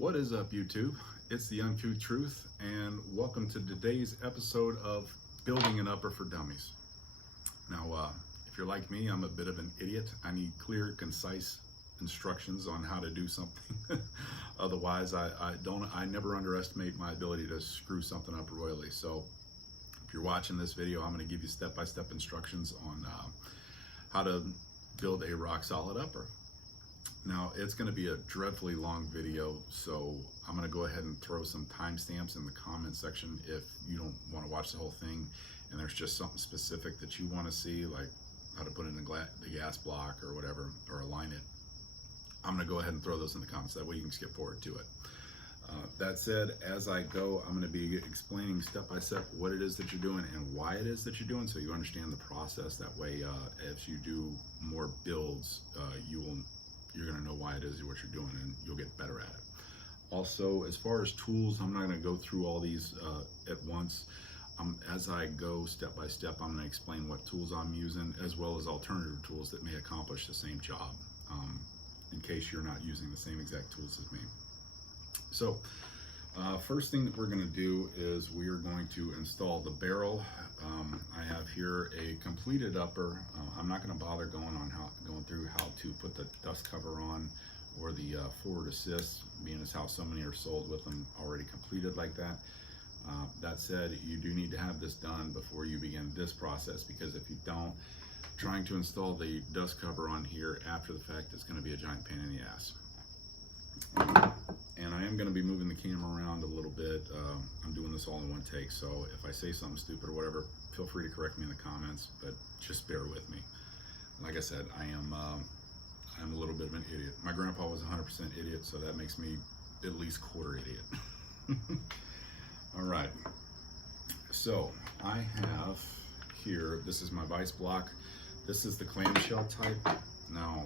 What is up, YouTube? It's the Uncouth Truth, and welcome to today's episode of Building an Upper for Dummies. Now, if you're like me, I'm a bit of an idiot. I need clear, concise instructions on how to do something. Otherwise, I never underestimate my ability to screw something up royally. So, if you're watching this video, I'm going to give you step-by-step instructions on how to build a rock-solid upper. Now, it's going to be a dreadfully long video, so I'm going to go ahead and throw some timestamps in the comment section if you don't want to watch the whole thing and there's just something specific that you want to see, like how to put in the gas block or whatever, or align it. I'm going to go ahead and throw those in the comments. That way you can skip forward to it. That said, as I go, I'm going to be explaining step by step what it is that you're doing and why it is that you're doing, so you understand the process. That way, if you do more builds, you're going to know why it is what you're doing, and you'll get better at it. Also, as far as tools, I'm not going to go through all these at once. As I go step by step, I'm going to explain what tools I'm using, as well as alternative tools that may accomplish the same job, in case you're not using the same exact tools as me. So, first thing that we're going to do is we are going to install the barrel. I have here a completed upper. I'm not going to bother going through how to put the dust cover on or the forward assist, being as how so many are sold with them already completed like that. That said, you do need to have this done before you begin this process, because if you don't, trying to install the dust cover on here after the fact is going to be a giant pain in the ass. And I am going to be moving the camera around a little bit. I'm doing this all in one take, so if I say something stupid or whatever, feel free to correct me in the comments, but just bear with me. Like I said, I'm a little bit of an idiot. My grandpa was 100% idiot, so that makes me at least quarter idiot. All right, so I have here, this is my vise block. This is the clamshell type. Now,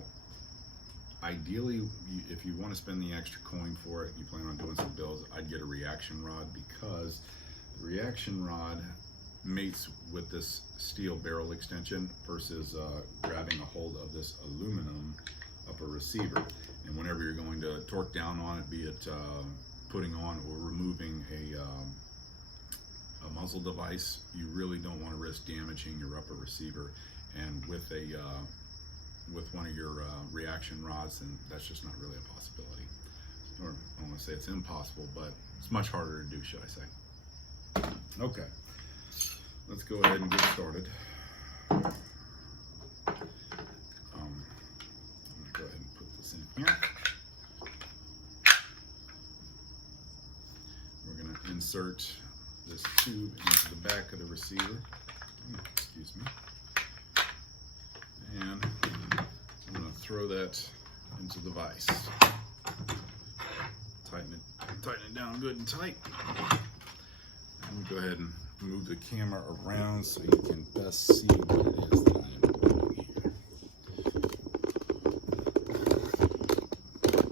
ideally, if you want to spend the extra coin for it, you plan on doing some builds, I'd get a reaction rod, because the reaction rod mates with this steel barrel extension versus grabbing a hold of this aluminum upper receiver. And whenever you're going to torque down on it, be it putting on or removing a muzzle device, you really don't want to risk damaging your upper receiver. And with one of your reaction rods, and that's just not really a possibility. Or I don't want to say it's impossible, but it's much harder to do, should I say. Okay, let's go ahead and get started. I'm going to go ahead and put this in here. We're going to insert this tube into the back of the receiver. Excuse me. And I'm going to throw that into the vise. Tighten it down good and tight. And go ahead and move the camera around so you can best see what it is that I am doing here.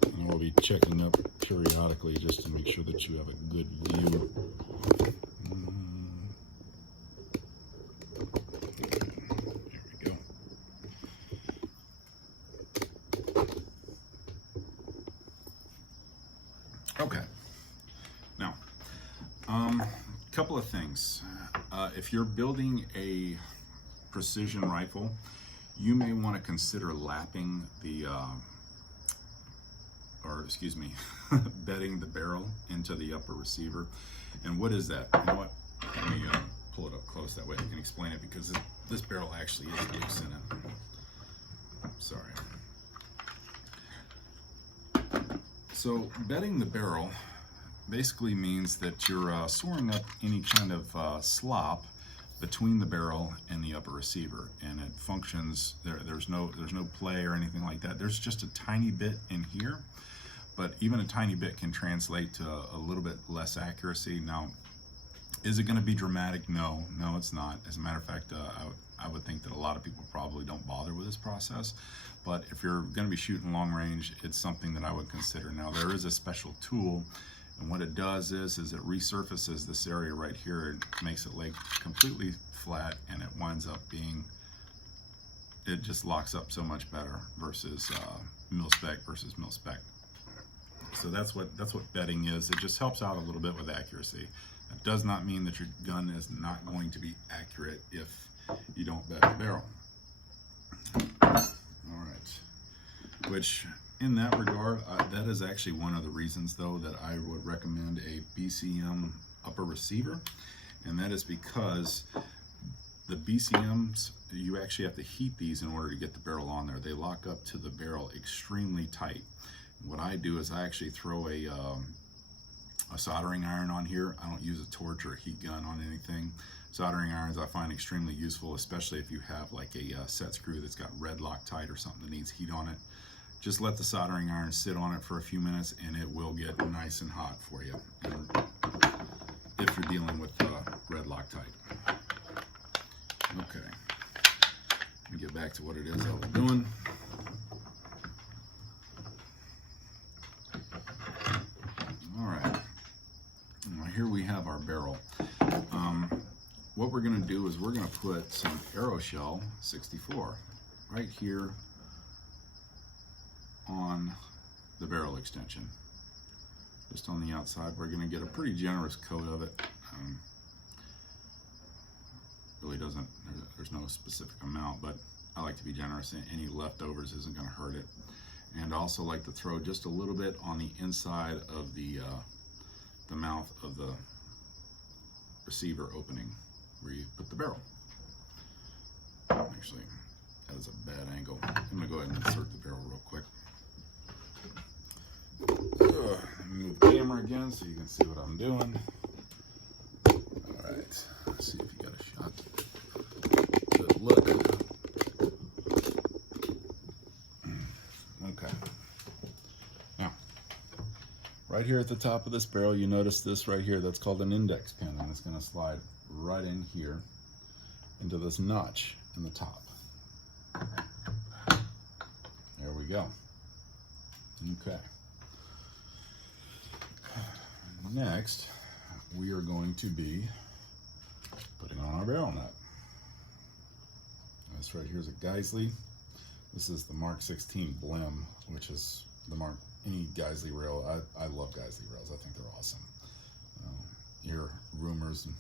And we'll be checking up periodically just to make sure that you have a good view. Okay, now, couple of things. If you're building a precision rifle, you may want to consider lapping the, bedding the barrel into the upper receiver. And what is that? You know what? Let me pull it up close, that way I can explain it, because this barrel actually is loose in it. Sorry. So bedding the barrel basically means that you're soaring up any kind of slop between the barrel and the upper receiver, and it functions. There's no play or anything like that. There's just a tiny bit in here, but even a tiny bit can translate to a little bit less accuracy. Now, is it going to be dramatic? No, it's not. As a matter of fact, I would think that a lot of people probably don't bother with this process. But if you're going to be shooting long range, it's something that I would consider. Now, there is a special tool, and what it does is it resurfaces this area right here. It makes it lay completely flat, and it winds up being, it just locks up so much better versus mil spec versus mil spec. So that's what bedding is. It just helps out a little bit with accuracy. It does not mean that your gun is not going to be accurate if you don't bed the barrel. All right. Which, in that regard, that is actually one of the reasons, though, that I would recommend a BCM upper receiver, and that is because the BCMs, you actually have to heat these in order to get the barrel on there. They lock up to the barrel extremely tight. What I do is I actually throw a soldering iron on here. I don't use a torch or a heat gun on anything. Soldering irons I find extremely useful, especially if you have like a set screw that's got red Loctite or something that needs heat on it. Just let the soldering iron sit on it for a few minutes and it will get nice and hot for you, if you're dealing with red Loctite. Okay, let me get back to what it is I was doing. All right, now here we have our barrel. What we're going to do is we're going to put some Geissele 64 right here on the barrel extension. Just on the outside, we're going to get a pretty generous coat of it. Really doesn't, there's no specific amount, but I like to be generous. Any leftovers isn't going to hurt it. And I also like to throw just a little bit on the inside of the mouth of the receiver opening where you put the barrel. Actually, that is a bad angle. I'm going to go ahead and insert the barrel real quick. Let me move the camera again so you can see what I'm doing. All right, let's see if you got a shot. Good look. Okay. Now, right here at the top of this barrel, you notice this right here. That's called an index pin, and it's going to slide right in here into this notch in the top. There we go. Okay. Next, we are going to be putting on our barrel nut. This right here is a Geissele. This is the Mk16 Blim, which is the any Geissele rail. I love Geissele rails. I think they're awesome. You hear rumors and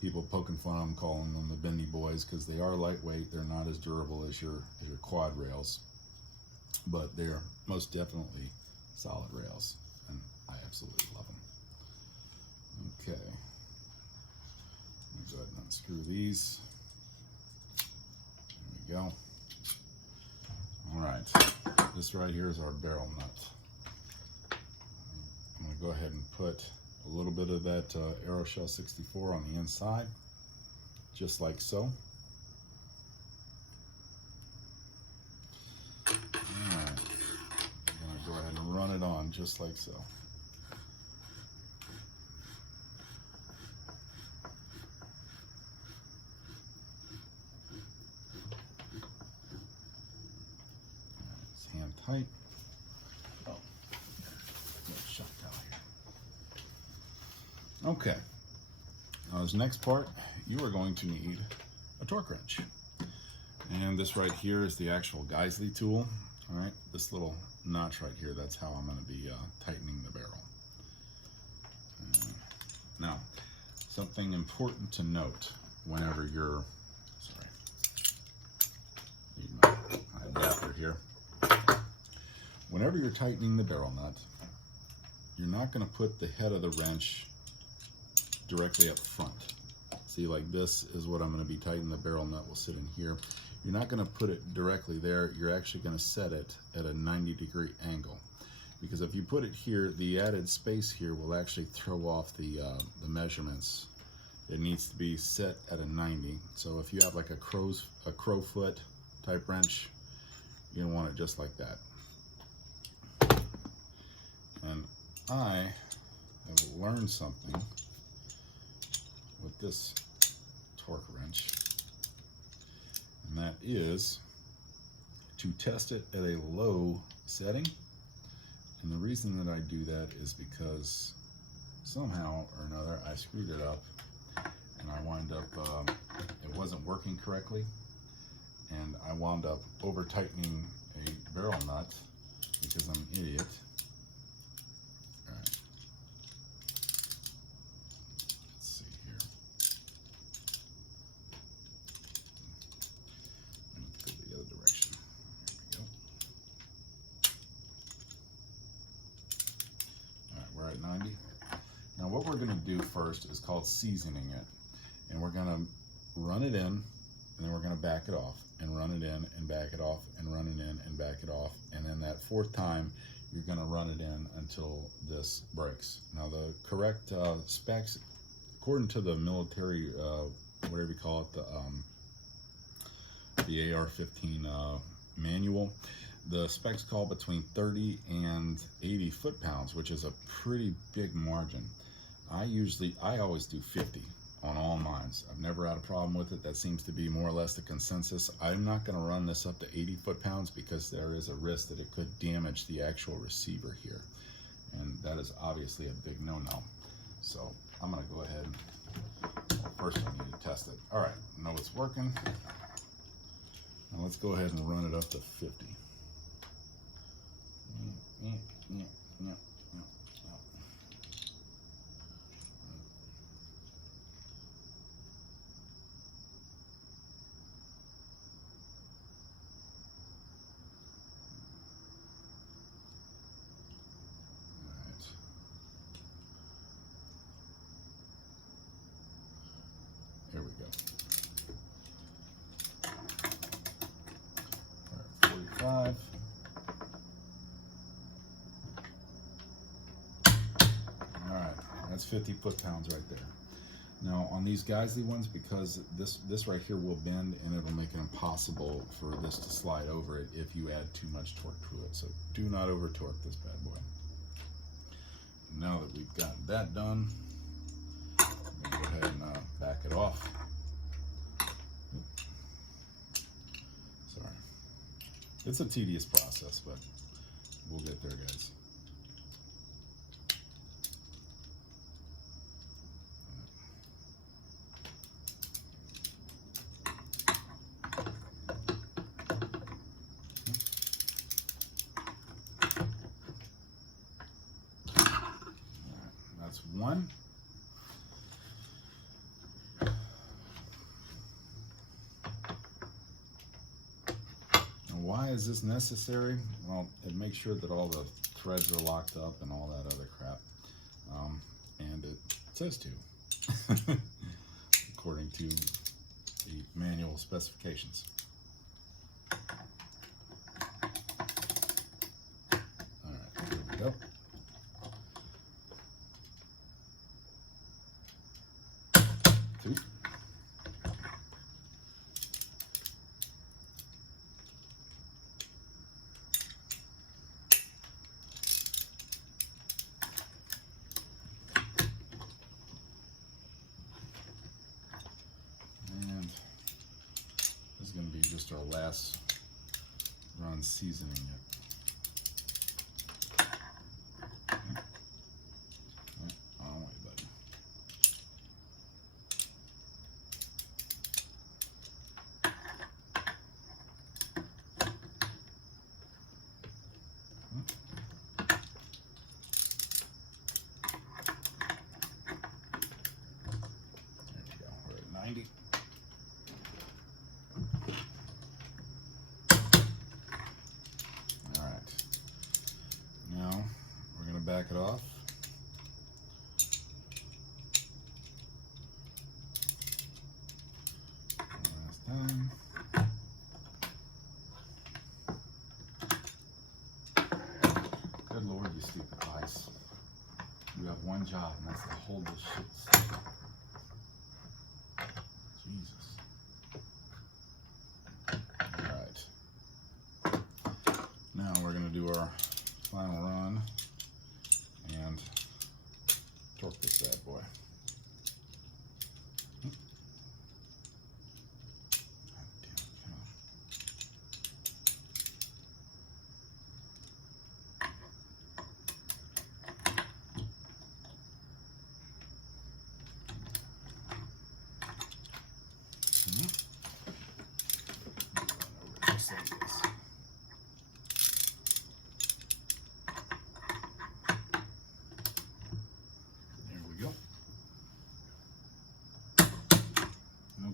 people poking fun at them, calling them the bendy boys, because they are lightweight. They're not as durable as your quad rails, but they're most definitely solid rails, and I absolutely love them. Okay, let me go ahead and unscrew these. There we go. All right, this right here is our barrel nut. I'm going to go ahead and put a little bit of that Geissele 64 on the inside, just like so. All right, I'm going to go ahead and run it on just like so. It's hand tight. Oh, shut down here. Okay, now this next part, you are going to need a torque wrench. And this right here is the actual Geissele tool. All right, this little notch right here, that's how I'm going to be tightening the barrel. Now, something important to note whenever you're, need my adapter here. Whenever you're tightening the barrel nut, you're not going to put the head of the wrench directly up front. See, like this is what I'm going to be tightening. The barrel nut will sit in here. You're not going to put it directly there. You're actually going to set it at a 90-degree angle, because if you put it here, the added space here will actually throw off the measurements. It needs to be set at a 90. So if you have like a crow foot type wrench, you don't want it just like that. And I have learned something with this torque wrench, and that is to test it at a low setting. And the reason that I do that is because somehow or another I screwed it up, and I wound up it wasn't working correctly, and I wound up over tightening a barrel nut because I'm an idiot. 90. Now what we're going to do first is called seasoning it. And we're going to run it in, and then we're going to back it off, and run it in, and back it off, and run it in, and back it off. And then that fourth time, you're going to run it in until this breaks. Now the correct specs, according to the military, whatever you call it, the AR-15 manual, the specs call between 30 and 80 foot-pounds, which is a pretty big margin. I always do 50 on all mines. I've never had a problem with it. That seems to be more or less the consensus. I'm not going to run this up to 80 foot-pounds because there is a risk that it could damage the actual receiver here. And that is obviously a big no-no. So I'm going to go ahead and, first I need to test it. All right, I know it's working. Now let's go ahead and run it up to 50. Here we go. 45. All right, that's 50 foot-pounds right there. Now on these Geissele ones, because this right here will bend and it'll make it impossible for this to slide over it if you add too much torque to it. So do not over torque this bad boy. Now that we've got that done, I'm gonna go ahead and back it off. Sorry. It's a tedious process, but we'll get there, guys. That's one. Why is this necessary? Well, it makes sure that all the threads are locked up and all that other crap. And it says to, according to the manual specifications. All right, here we go. Two. Going to be just our last run seasoning it. Okay. Oh, wait, buddy. There we go. We're at 90. Back it off. Last time. Good Lord, you stupid ice. You have one job, and that's to hold this shit still. Jesus. Alright. Now we're going to do our final run and torque this bad boy.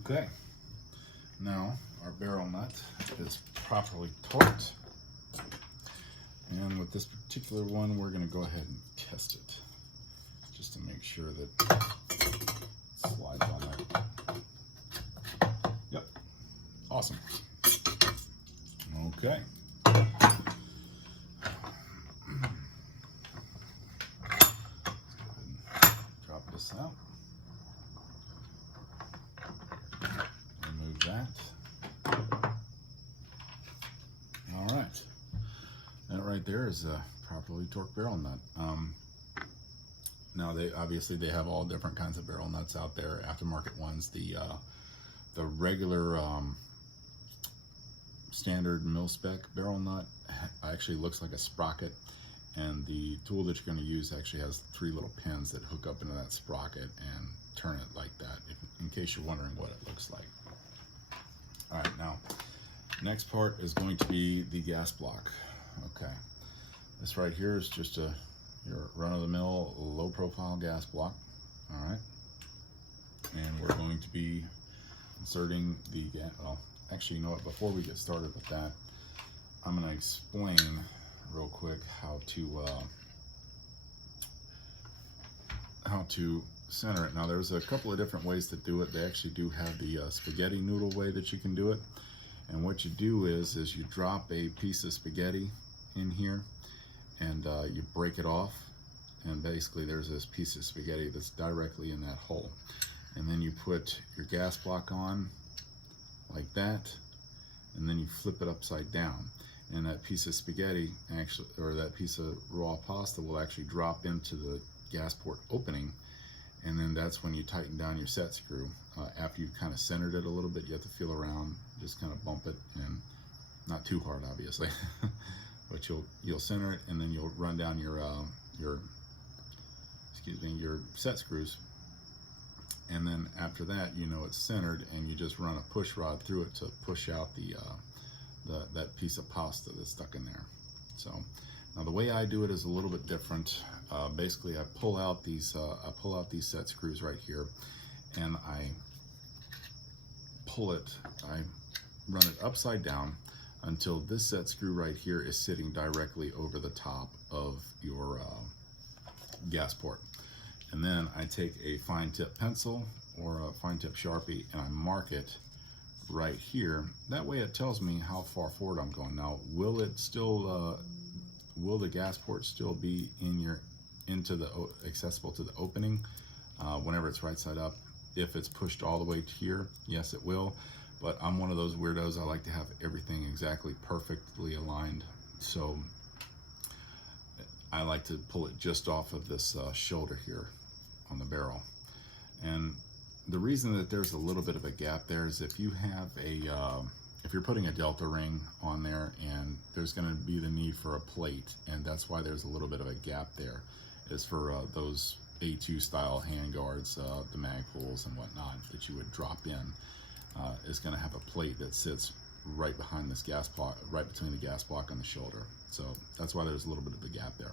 Okay, now our barrel nut is properly torqued, and with this particular one we're going to go ahead and test it. sure that it slides on there. Yep, awesome. Okay. Drop this out. Remove that. All right. That right there is a properly torqued barrel nut. Now they have all different kinds of barrel nuts out there, aftermarket ones. The regular standard mil-spec barrel nut actually looks like a sprocket, and the tool that you're going to use actually has 3 little pins that hook up into that sprocket and turn it like that, in case you're wondering what it looks like. All right, now next part is going to be the gas block. Okay, this right here is just your run-of-the-mill low-profile gas block. All right, and we're going to be inserting the gas. Well, actually, you know what? Before we get started with that, I'm going to explain real quick how to center it. Now, there's a couple of different ways to do it. They actually do have the spaghetti noodle way that you can do it. And what you do is you drop a piece of spaghetti in here, and you break it off, and basically there's this piece of spaghetti that's directly in that hole. And then you put your gas block on like that, and then you flip it upside down, and that piece of spaghetti actually, or that piece of raw pasta, will actually drop into the gas port opening, and then that's when you tighten down your set screw. After you've kind of centered it a little bit, you have to feel around, just kind of bump it, and not too hard, obviously, but you'll center it, and then you'll run down your set screws. And then after that, you know it's centered, and you just run a push rod through it to push out that piece of pasta that's stuck in there. So now the way I do it is a little bit different. Basically, I pull out these set screws right here, and I run it upside down until this set screw right here is sitting directly over the top of your gas port. And then I take a fine tip pencil or a fine tip Sharpie, and I mark it right here. That way it tells me how far forward I'm going. Now, will the gas port still be accessible to the opening whenever it's right side up? If it's pushed all the way to here, yes, it will. But I'm one of those weirdos. I like to have everything exactly perfectly aligned. So I like to pull it just off of this shoulder here on the barrel. And the reason that there's a little bit of a gap there is if you have if you're putting a delta ring on there, and there's going to be the need for a plate, and that's why there's a little bit of a gap there, is for those A2 style handguards, the mag pulls and whatnot that you would drop in, is going to have a plate that sits right behind this gas block, right between the gas block and the shoulder. So that's why there's a little bit of a gap there.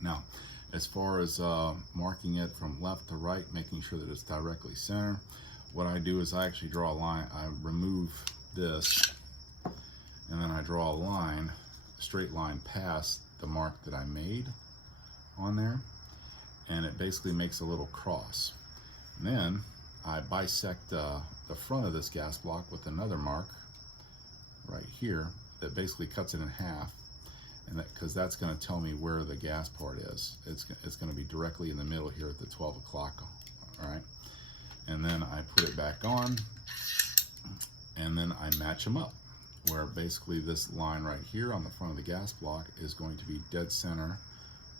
Now, as far as marking it from left to right, making sure that it's directly center, what I do is I actually draw a line. I remove this, and then I draw a line, a straight line past the mark that I made on there, and it basically makes a little cross. And then I bisect the front of this gas block with another mark right here that basically cuts it in half, and because that's going to tell me where the gas port is. It's going to be directly in the middle here at the 12 o'clock. All right, and then I put it back on, and then I match them up, where basically this line right here on the front of the gas block is going to be dead center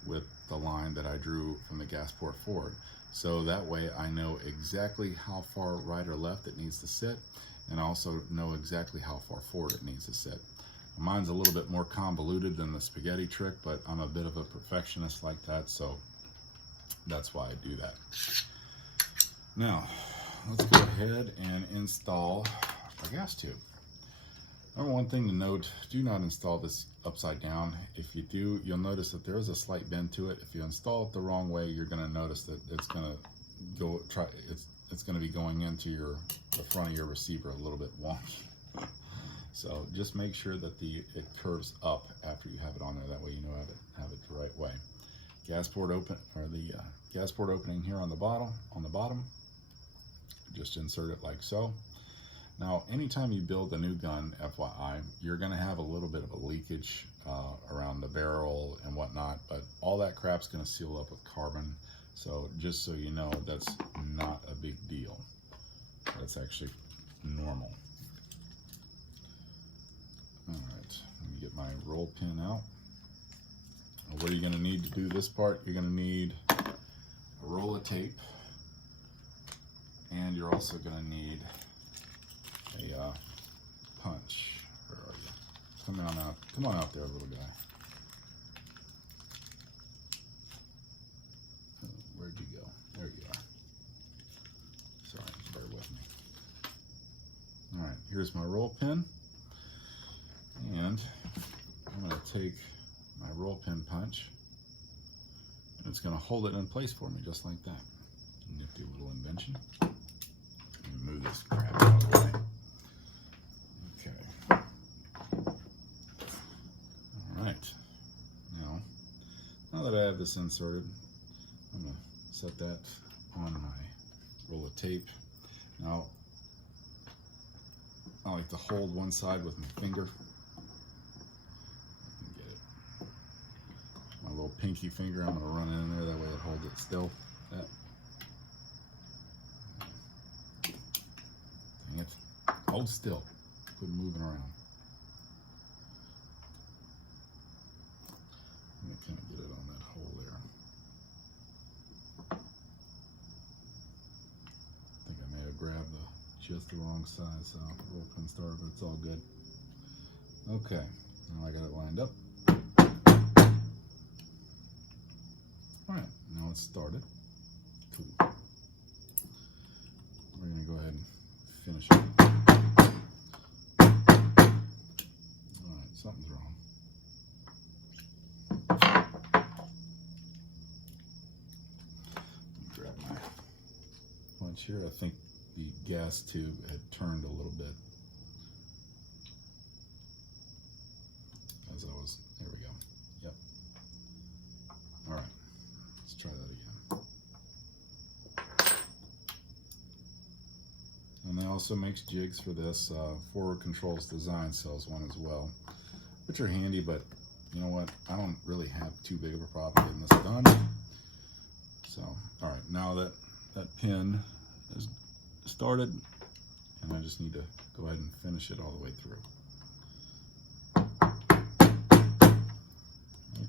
with the line that I drew from the gas port forward. So that way I know exactly how far right or left it needs to sit, and I also know exactly how far forward it needs to sit. Mine's a little bit more convoluted than the spaghetti trick, but I'm a bit of a perfectionist like that, so that's why I do that. Now, let's go ahead and install our gas tube. Number one thing to note, do not install this upside down. If you do, you'll notice that there is a slight bend to it. If you install it the wrong way, you're going to notice that it's going to it's going to be going into the front of your receiver a little bit wonky. So just make sure that it curves up after you have it on there. That way you know have it the right way. gas port open, or the gas port opening here on the bottom. Just insert it like so. Now, anytime you build a new gun, FYI, you're going to have a little bit of a leakage around the barrel and whatnot, but all that crap's going to seal up with carbon. So just so you know, that's not a big deal. That's actually normal. All right, let me get my roll pin out. What are you going to need to do this part? You're going to need a roll of tape, and you're also going to need a punch. Where are you? Come on out. Come on out there, little guy. Where'd you go? There you are. Sorry, bear with me. All right, here's my roll pin, and I'm going to take my roll pin punch, and it's going to hold it in place for me just like that. Nifty little invention. Let me move this crap out of the way. Okay. All right. Now that I have this inserted, I'm going to set that on my roll of tape. Now, I like to hold one side with my finger. My little pinky finger, I'm going to run in there, that way it holds it still. That. Dang it. Hold still. Quit moving around. Let me kind of get it on that hole there. I think I may have grabbed just the wrong size roll pin starter, but it's all good. Okay, now I got it lined up. Alright, now it's started. Cool. We're going to go ahead and finish it. Alright, something's wrong. Let me grab my punch here. I think the gas tube had turned a little bit as I was, there we go. Yep. Alright. Let's try that again. And they also makes jigs for this. Forward Controls Design sells one as well, which are handy, but you know what? I don't really have too big of a problem getting this done. So, all right, now that that pin is started, and I just need to go ahead and finish it all the way through.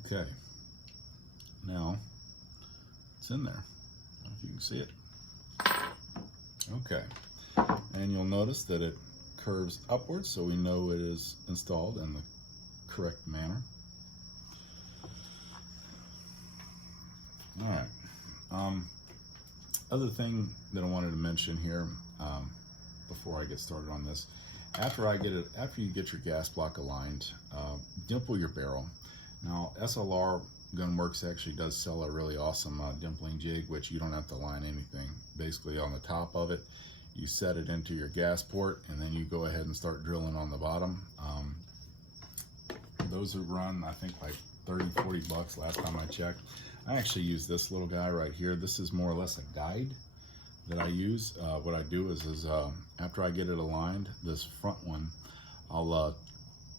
Okay. Now, it's in there. I don't know if you can see it. Okay, and you'll notice that it curves upwards, so we know it is installed in the correct manner. All right. Other thing that I wanted to mention here before I get started on this, after you get your gas block aligned, dimple your barrel. Now, SLR Gunworks actually does sell a really awesome dimpling jig, which you don't have to line anything. Basically, on the top of it, you set it into your gas port, and then you go ahead and start drilling on the bottom. Those are run, I think, like 30, 40 bucks last time I checked. I actually use this little guy right here. This is more or less a guide that I use. What I do is after I get it aligned, this front one, I'll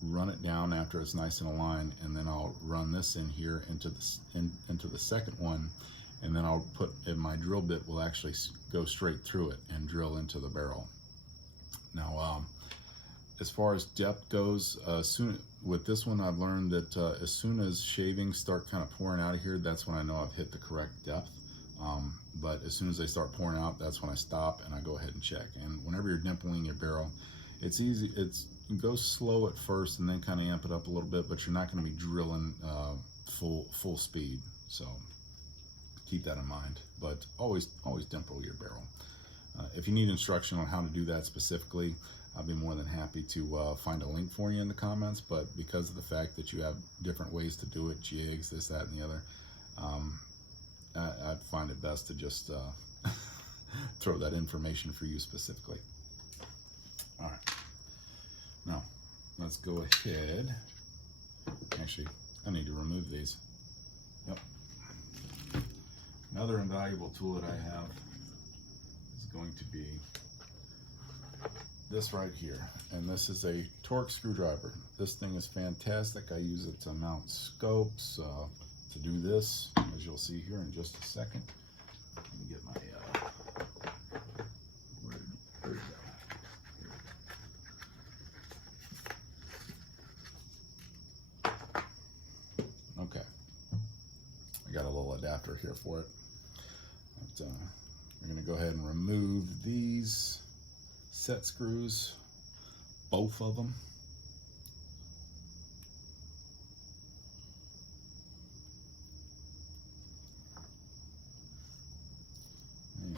run it down after it's nice and aligned, and then I'll run this in here into the second one, and then I'll put in my drill bit will actually go straight through it and drill into the barrel. Now, as far as depth goes, with this one I've learned that as soon as shavings start kind of pouring out of here, that's when I know I've hit the correct depth. But as soon as they start pouring out, that's when I stop and I go ahead and check. And whenever you're dimpling your barrel, it's easy. Go slow at first and then kind of amp it up a little bit, but you're not going to be drilling full speed. So keep that in mind. But always dimple your barrel. If you need instruction on how to do that specifically, I'll be more than happy to find a link for you in the comments. But because of the fact that you have different ways to do it, jigs, this, that, and the other, I'd find it best to just throw that information for you specifically. All right. Now, let's go ahead. Actually, I need to remove these. Yep. Another invaluable tool that I have is going to be this right here, and this is a torque screwdriver. This thing is fantastic. I use it to mount scopes, to do this, as you'll see here in just a second. Let me get my there we go. Okay, I got a little adapter here for it. But, we're going to go ahead and remove these set screws, both of them. And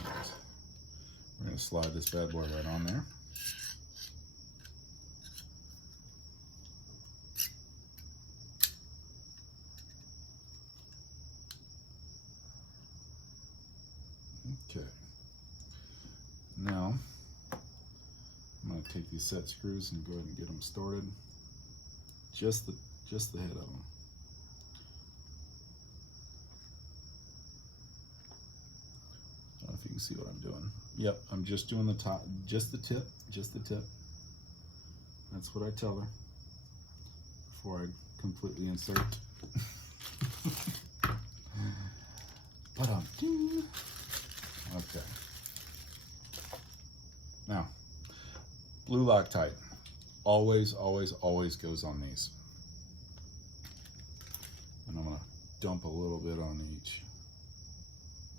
we're going to slide this bad boy right on there. Okay. Now, I'm going to take these set screws and go ahead and get them started. Just the head of them. I don't know if you can see what I'm doing. Yep, I'm just doing the top, just the tip. That's what I tell her before I completely insert. But okay. Now, blue Loctite always goes on these. And I'm going to dump a little bit on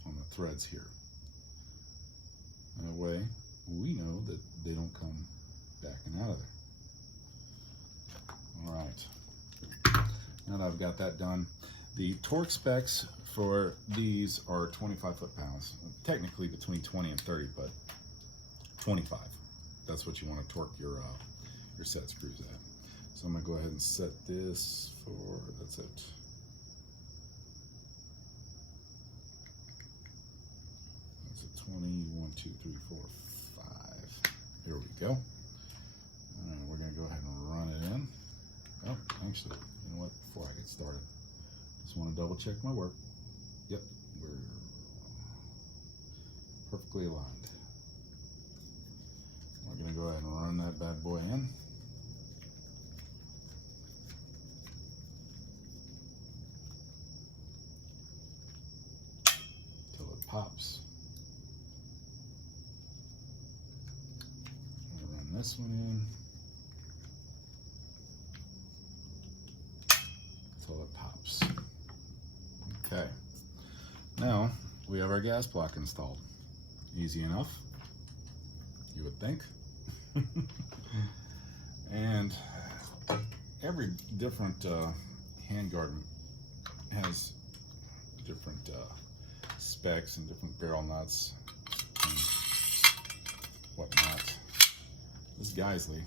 the threads here. That way, we know that they don't come backing out of there. All right. Now that I've got that done, the torque specs for these are 25 foot-pounds. Technically between 20 and 30, but 25. That's what you want to torque your set screws at. So I'm going to go ahead and set this for, that's it. That's a 20, 1, 2, 3, 4, 5. Here we go. And we're going to go ahead and run it in. Oh, actually, you know what? Before I get started, just want to double check my work. Yep, we're perfectly aligned. We're going to go ahead and run that bad boy in. Till it pops. I'm going to run this one in. Till it pops. Okay. Now we have our gas block installed. Easy enough, you would think. And every different handguard has different specs and different barrel nuts and whatnot. This Geissele,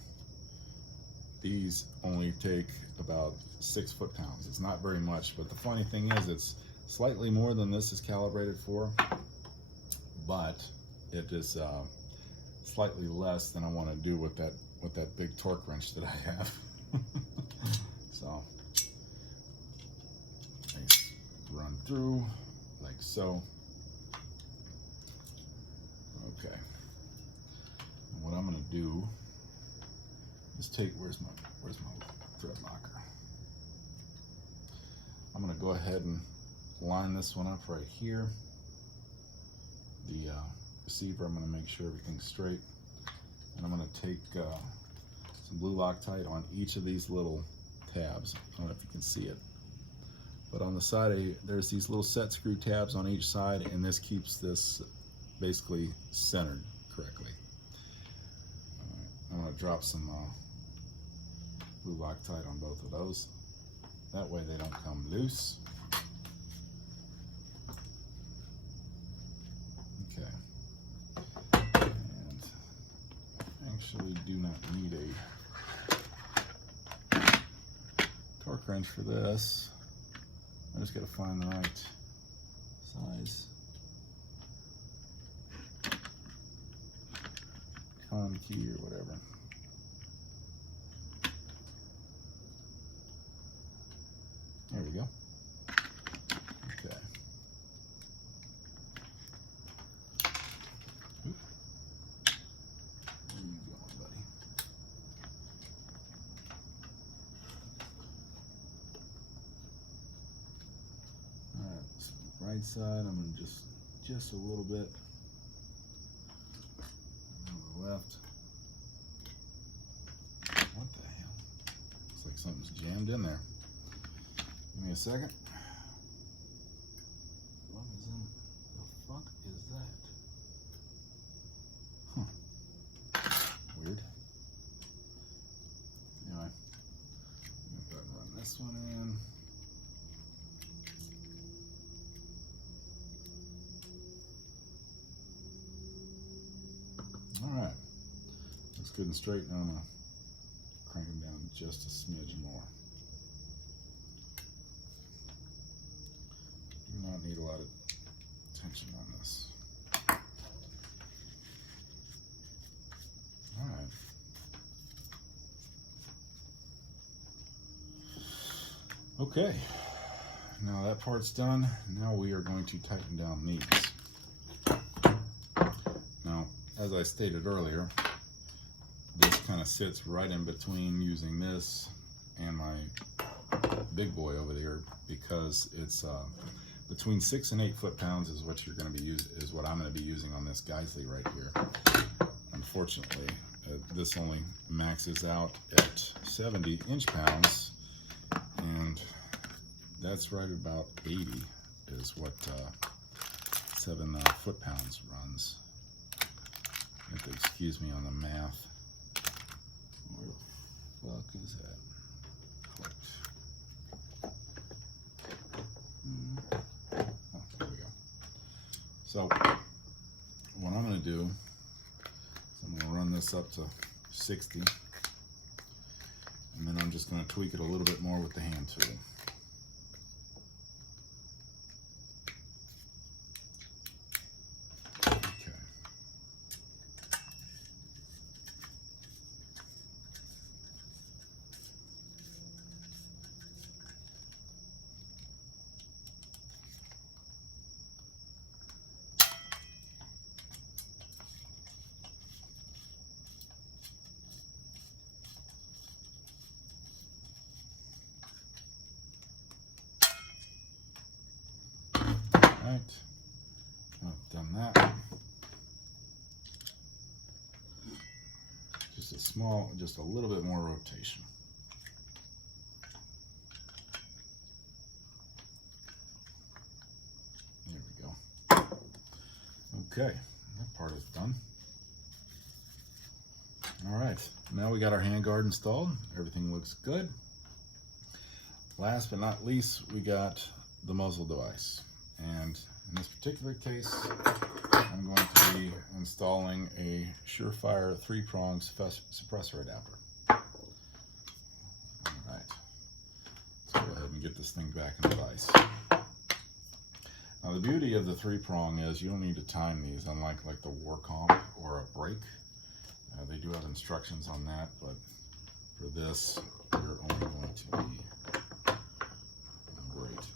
these only take about 6 foot-pounds. It's not very much, but the funny thing is it's slightly more than this is calibrated for, but it is slightly less than I want to do with that big torque wrench that I have. So I run through like so. Okay. And what I'm going to do is take, where's my thread locker? I'm going to go ahead and line this one up right here. The receiver, I'm going to make sure everything's straight. And I'm going to take some blue Loctite on each of these little tabs. I don't know if you can see it. But on the side, there's these little set screw tabs on each side, and this keeps this basically centered correctly. I'm going to drop some blue Loctite on both of those. That way they don't come loose. Okay. And I actually do not need a torque wrench for this. I just got to find the right size. Con key or whatever. There we go. Okay. right side, I'm going to just a little bit on the left. What the hell? Looks like something's jammed in there. Give me a second. What is in the fuck is that? Huh. Weird. Anyway, I'm going to go ahead and run this one in. Alright, looks good and straight. Now I'm going to crank them down just a smidge more. Do not need a lot of tension on this. Alright. Okay, now that part's done. Now we are going to tighten down these. Now, as I stated earlier, this kind of sits right in between using this and my big boy over there, because it's between 6 and 8 foot-pounds is what you're going to be is what I'm going to be using on this Geissele right here. Unfortunately, this only maxes out at 70 inch-pounds, and that's right about 80 is what 7 foot-pounds runs. You have to excuse me on the math. Where the fuck is that? Clicked. Oh, there we go. So, what I'm going to do is I'm going to run this up to 60, and then I'm just going to tweak it a little bit more with the hand tool. Right, I've done that. Just a little bit more rotation. There we go. Okay, that part is done. All right, now we got our handguard installed. Everything looks good. Last but not least, we got the muzzle device. And in this particular case, I'm going to be installing a Surefire 3-prong suppressor adapter. Alright, let's go ahead and get this thing back in the vise. Now the beauty of the 3-prong is you don't need to time these, unlike like the war comp or a brake. They do have instructions on that, but for this, you're only going to be right.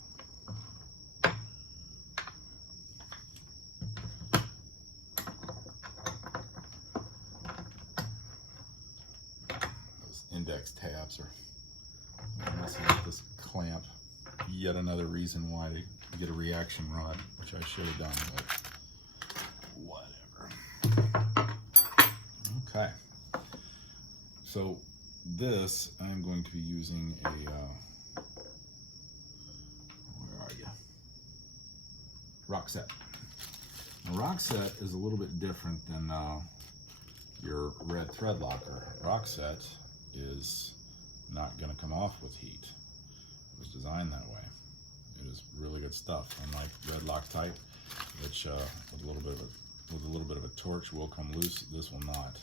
Index tabs are messing with this clamp. Yet another reason why to get a reaction rod, which I should have done, but whatever. Okay. So this, I'm going to be using a, where are you? Rock set. A rock set is a little bit different than your red thread locker. Rock set is not going to come off with heat. It was designed that way. It is really good stuff. Unlike red Loctite, which with a little bit of a torch will come loose, this will not.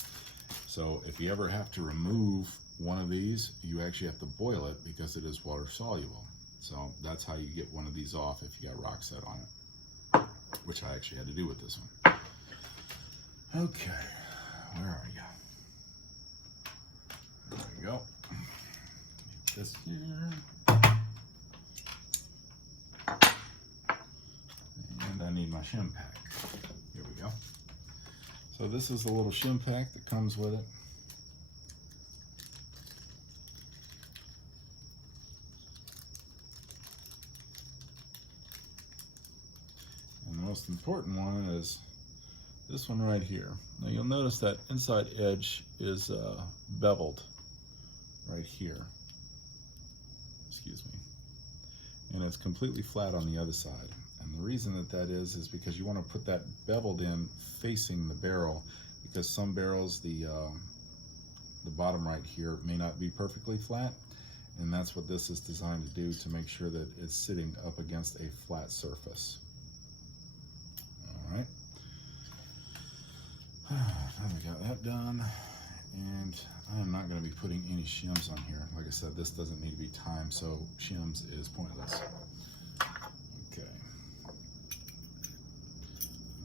So if you ever have to remove one of these, you actually have to boil it because it is water soluble. So that's how you get one of these off if you got rock set on it, which I actually had to do with this one. Okay, where are you? There we go. This here. And I need my shim pack. Here we go. So this is the little shim pack that comes with it. most important one is this one right here. Now you'll notice that inside edge is beveled right here. Excuse me. And it's completely flat on the other side. And the reason that is because you want to put that beveled in facing the barrel, because some barrels, the bottom right here may not be perfectly flat, and that's what this is designed to do, to make sure that it's sitting up against a flat surface. All right. Now we got that done, and I'm not going to be putting any shims on here. Like I said, this doesn't need to be timed, so shims is pointless. Okay.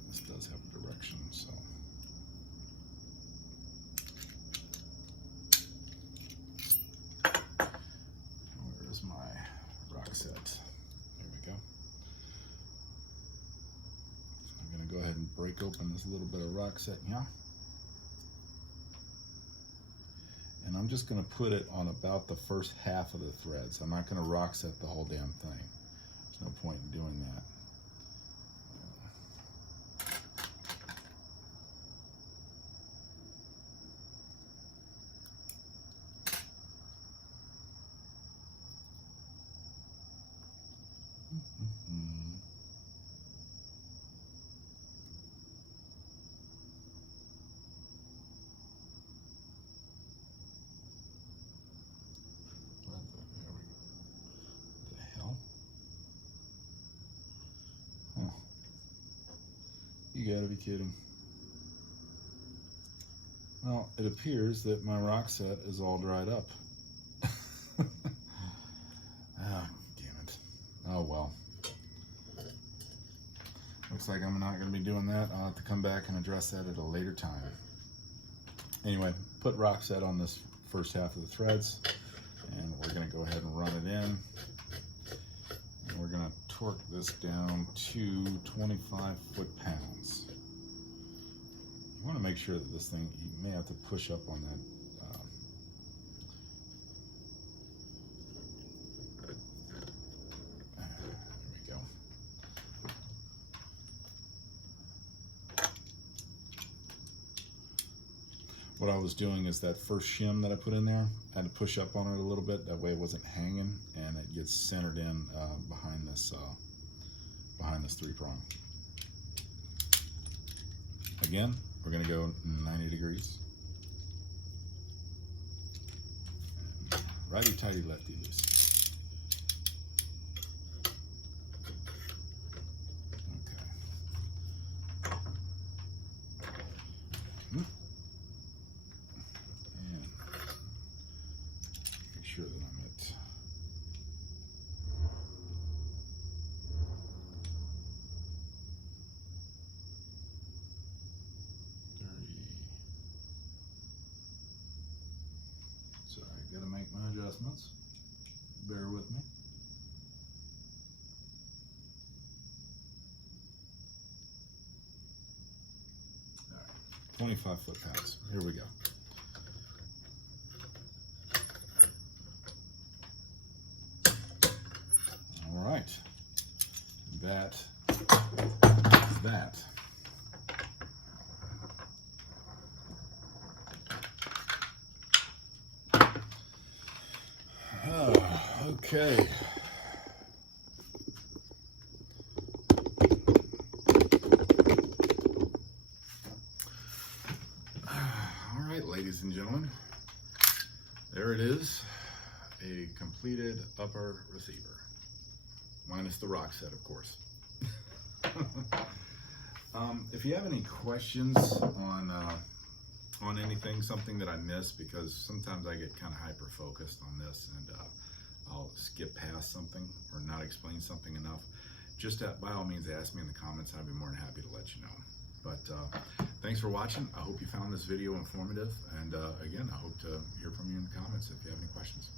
This does have a direction, so. Where is my rock set? There we go. I'm going to go ahead and break open this little bit of rock set here. And I'm just going to put it on about the first half of the threads. I'm not going to rock set the whole damn thing. There's no point in doing that. You gotta be kidding. Well, it appears that my rock set is all dried up. Ah, damn it. Oh well. Looks like I'm not gonna be doing that. I'll have to come back and address that at a later time. Anyway, put rock set on this first half of the threads, and we're gonna go ahead and run it in. And we're gonna torque this down to 25 foot-pounds. You want to make sure that this thing, you may have to push up on that. There we go. What I was doing is that first shim that I put in there, I had to push up on it a little bit. That way it wasn't hanging, and it gets centered in behind this 3-prong. Again, we're going to go 90 degrees. And righty tighty, lefty loose. Okay. And make sure that I'm at gotta make my adjustments. Bear with me. All right, 25 foot-pounds. Here we go. All right. That is that. Okay. All right, ladies and gentlemen, there it is, a completed upper receiver, minus the rock set, of course. If you have any questions on anything, something that I missed, because sometimes I get kind of hyper-focused on this and I'll skip past something or not explain something enough, just by all means ask me in the comments. I'd be more than happy to let you know. But thanks for watching. I hope you found this video informative, and again, I hope to hear from you in the comments if you have any questions.